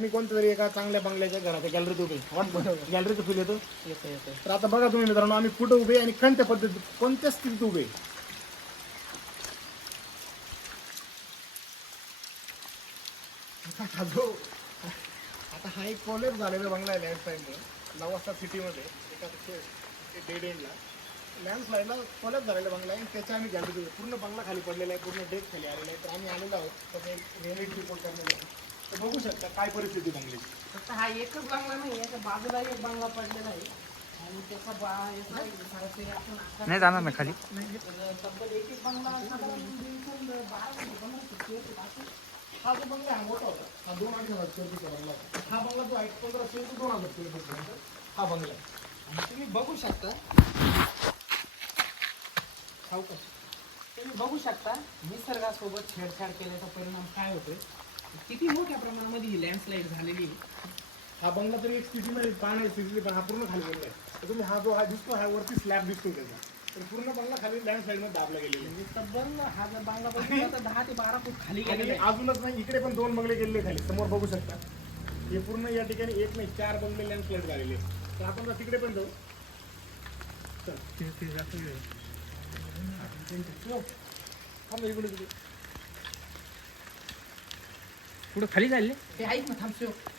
आम्ही कोणत्या तरी एका चांगल्या बंगल्याच्या घराच्या गॅलरीत उभे गॅलरीचं फील येतो. तर आता बघा तुम्ही मित्रांनो, आम्ही कुठं उभे आणि कोणत्या पद्धतीत कोणत्या स्थितीत उभे. आता हा एक कॉलेज झालेला बंगला आहे लँडस्लाईडमुळे. 9 वाजता सिटीमध्ये एका डेड एंडला लँडस्लाईडला कॉलेज झालेला बंगला आहे. त्याच्या आम्ही गॅलरी पूर्ण बंगला खाली पडलेला आहे, पूर्ण डेक खाली आलेला आहे. तर आम्ही आलेलो आहोत तर रेल्वेट रिपोर्ट करण्याला. तर बघू शकता काय परिस्थिती बंगल्याची. फक्त हा एकच बांगला नाही, याच्या बाजूला एक बांगला पडलेला आहे आणि त्याचा सरासरी आपण नाही जाणार ना खाली. तब्बल एक एक बांगला साधारण 12 हा जो बंगला हा मोठा होता, हा 2-2.5 स्क्वेअर बंगला होता. हा बंगला जो आहे 15 स्क्वेअर ते 2000 स्क्वेअर फीट हा बंगला आहे. आणि तुम्ही बघू शकता, तुम्ही बघू शकता निसर्गासोबत छेडछाड केल्याचा परिणाम काय होतोय, किती मोठ्या प्रमाणामध्ये ही लँडस्लाईड झालेली आहे. हा बंगला तरी एक स्थितीमध्ये पाणी स्थिती, पण हा पूर्ण खाली गेलेला आहे. तर तुम्ही हा जो हा दिसतो, हा वरती स्लॅब दिसतो त्याचा, तर पूर्ण बंगला खाली लँडस्लाईडमध्ये दाबला गेलेला आहे. म्हणजे तब्बल हा जर बांगला बघितला तर 10 ते 12 फूट खाली आणि गेलेला आहे. अजूनच नाही, इकडे पण 2 बंगले गेलेले खाली, समोर बघू शकता. हे पूर्ण या ठिकाणी 1 नाही 4 बंगले लँडस्लाईड झालेले आहेत. तर आपण तिकडे पण जाऊ. पुढे खाली झाले. ते ऐक ना, थांबतो.